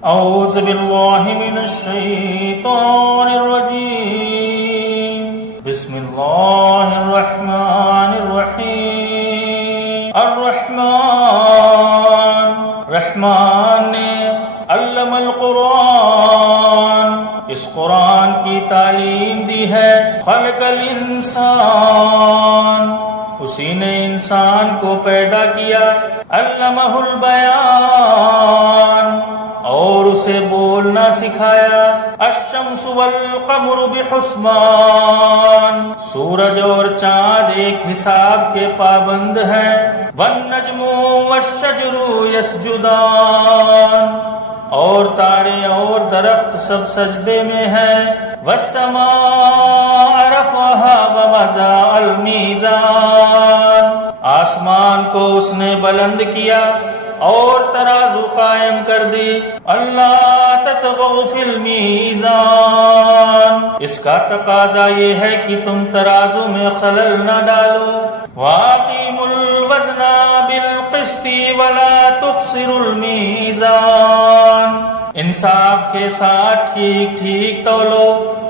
أعوذ بالله من الشيطان الرجيم بسم الله الرحمن الرحيم الرحمن رحمان نے علم القرآن اس قرآن کی تعلیم دی ہے خلق الانسان اسی نے انسان کو پیدا کیا علمہ البیان اور اسے بولنا سکھایا الشمس والقمر بحسبان سورج اور چاند ایک حساب کے پابند ہیں والنجم والشجر یسجدان اور تارے اور درخت سب سجدے میں ہیں والسماء رفعها ووضع المیزان آسمان کو اس نے بلند کیا اور ترازو قائم کر دی اللہ تطغوا فی المیزان اس کا تقاضا یہ ہے کہ تم ترازو میں خلل نہ ڈالو واقیموا الوزن بالقسط ولا تخسروا المیزان انصاف کے ساتھ ٹھیک ٹھیک تولو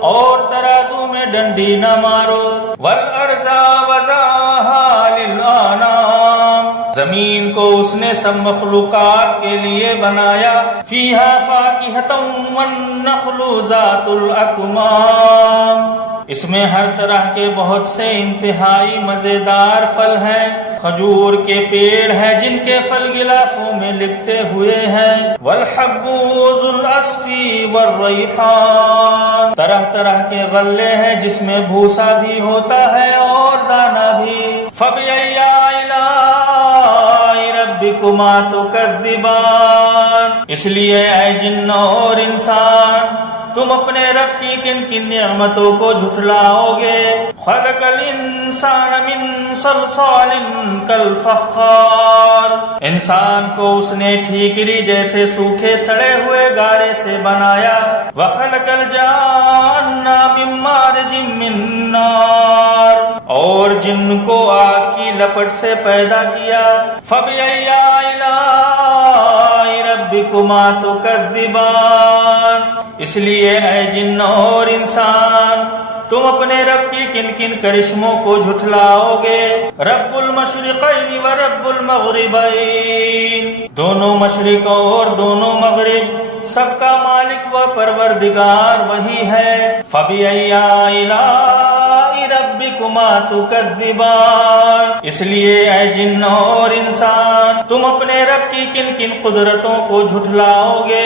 اور ترازو میں ڈنڈی نہ مارو والارض وضعها للانام زمین کو اس نے سب مخلوقات کے لیے بنایا فیہا فاکہۃ والنخل ذات الاکمام اس میں ہر طرح کے بہت سے انتہائی مزیدار پھل ہیں کھجور کے پیڑ ہیں جن کے پھل غلافوں میں لپٹے ہوئے ہیں والحب ذو العصف والریحان طرح طرح کے غلے ہیں جس میں بھوسا بھی ہوتا ہے اور دانہ بھی فبأي آلاء ربكما تكذبان اس لیے اے جن اور انسان تم اپنے رب کی کن کن نعمتوں کو جھٹلاؤ گے خلق الانسان من صلصال کالفخار انسان کو اس نے ٹھیکری جیسے سوکھے سڑے ہوئے گارے سے بنایا وخلق الجان من مارج من نار اور جن کو آگ کی لپٹ سے پیدا کیا فبأي آلاء ربكما تكذبان اس لیے اے جن اور انسان تم اپنے رب کی کن کن کرشموں کو جھٹلاؤ گے رب المشرقین و رب المغربین دونوں مشرق اور دونوں مغرب سب کا مالک و پروردگار وہی ہے فبأي آلاء ربكما تكذبان اس لیے اے جن اور انسان تم اپنے رب کی کن کن قدرتوں کو جھٹلاؤ گے